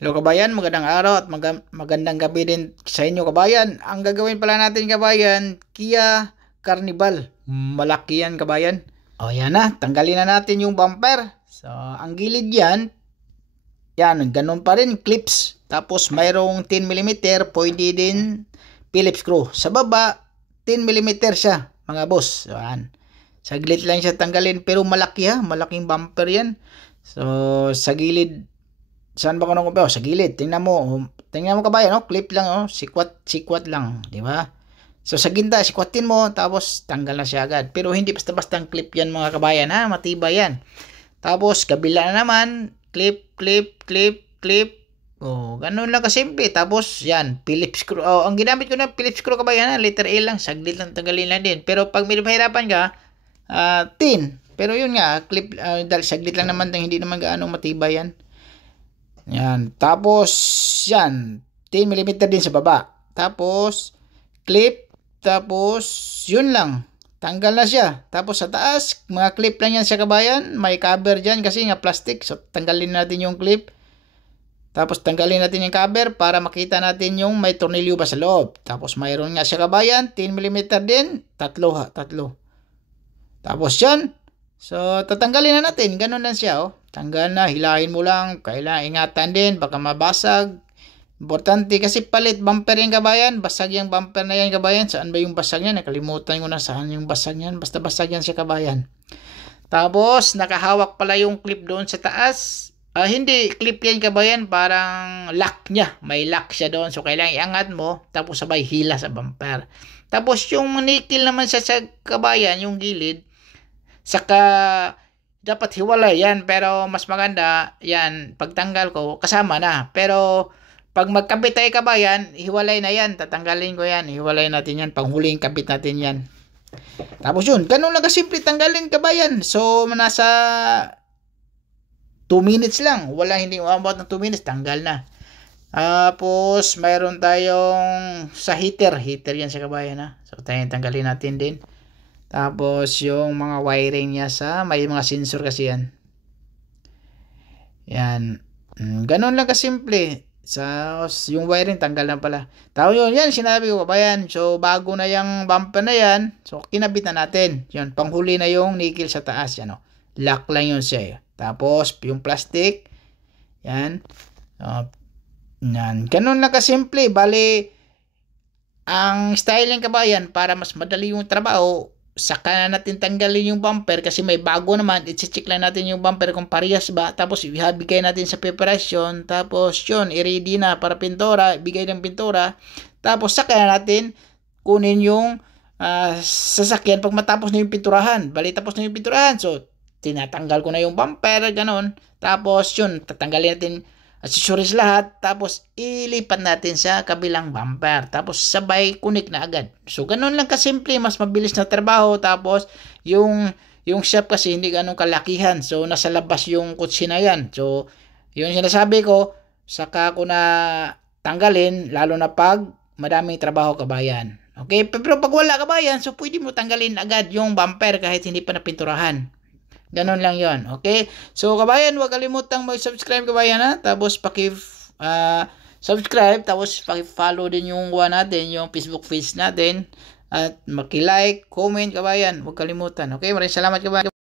Hello kabayan, magandang araw at magandang gabi din sa inyo kabayan. Ang gagawin pala natin kabayan, Kia Carnival. Malaki yan kabayan. O yan na, tanggalin na natin yung bumper. So, ang gilid yan, ganun pa rin, clips. Tapos mayroong 10mm, pwede din Phillips screw. Sa baba, 10mm siya mga boss. So, yan. Saglit lang siya tanggalin pero malaki ha, malaking bumper yan. So, sa gilid, saan ba ko nung sa gilid? Tingnan mo kabayan, clip lang, sikwat lang, di ba? So sa ginta, sikwatin mo, tapos tanggal na siya agad. Pero hindi basta-basta ang clip yan mga kabayan, ha? Matibay yan. Tapos kabila na naman, clip. Ganun lang kasimple. Tapos yan, Phillips screw. Ang ginamit ko na Phillips screw kabayan, letter A lang, saglit lang tanggalin lang din. Pero pag may mahirapan ka, tin. Pero yun nga, clip, dahil saglit lang naman, hindi naman gaano matibay yan. Yan. Tapos, yan. 10mm din sa baba. Tapos, clip. Tapos, yun lang. Tanggal na siya. Tapos, sa taas, mga clip lang yan sa kabayan. May cover dyan kasi nga plastic. So, tanggalin natin yung clip. Tapos, tanggalin natin yung cover para makita natin yung may tornilyo ba sa loob. Tapos, mayroon nga sa kabayan. 10mm din. Tatlo. Tapos, yan. So, tatanggalin na natin. Ganun lang siya, Tanggal na, hilahin mo lang. Kailangan ingatan din, baka mabasag. Importante kasi palit bumper yan kabayan. Basag yung bumper na yan kabayan. Saan ba yung basag yan? Nakalimutan ko na saan yung basag yan. Basta basag yan siya kabayan. Tapos, nakahawak pala yung clip doon sa taas. Hindi, clip yan kabayan. Parang lock niya. May lock siya doon. So, kailangan iangat mo. Tapos, sabay hila sa bumper. Tapos, yung nickel naman siya sa kabayan, yung gilid. Saka dapat hiwalay yan, pero mas maganda yan pagtanggal ko kasama na. Pero pag magkabit tayo kabayan, hiwalay na yan, tatanggalin ko yan, hiwalay natin yan, panghuling kabit natin yan. Tapos yun, ganun lang kasimple tanggalin kabayan. So nasa 2 minutes lang, hindi umabot ng 2 minutes, tanggal na. Tapos mayroon tayong sa heater yan sa kabayan, ha. So tanggalin natin din. Tapos, yung mga wiring niya may mga sensor kasi yan. Yan. Ganun lang kasimple. Yung wiring, tanggal lang pala. Tapos yan, sinabi ko kabayan. So, bago na yung bumper na yan. So, kinabit na natin. Yan, panghuli na yung nickel sa taas. Yan, lock lang yun siya. Tapos, yung plastic. Yan. Yan. Ganun lang kasimple. Bali, ang styling kabayan, para mas madali yung trabaho, saka na natin tanggalin yung bumper kasi may bago naman, i-check lang natin yung bumper kung parehas ba, tapos ibigay natin sa preparation, tapos yun, i-ready na para pintura, ibigay ng pintura, tapos saka na natin kunin yung sasakyan pag matapos na yung pinturahan. Bali tapos na yung pinturahan, so tinatanggal ko na yung bumper, ganon, tapos yun, tatanggalin natin accessories lahat, tapos ilipat natin sa kabilang bumper, tapos sabay connect na agad. So ganun lang kasimple, mas mabilis na trabaho. Tapos yung shop kasi hindi ganun kalakihan, so nasa labas yung kutsi na yan. So yung sinasabi ko, saka ko na tanggalin, lalo na pag madaming trabaho kabayan. Okay, pero pag wala kabayan, so pwede mo tanggalin agad yung bumper kahit hindi pa napinturahan. Ganon lang yon. Okay? So, kabayan, huwag kalimutang mag-subscribe, kabayan, ha? Tapos, subscribe, tapos paki-follow din yung natin, yung Facebook page natin. At maki-like, comment, kabayan. Huwag kalimutan. Okay? Maraming salamat, kabayan.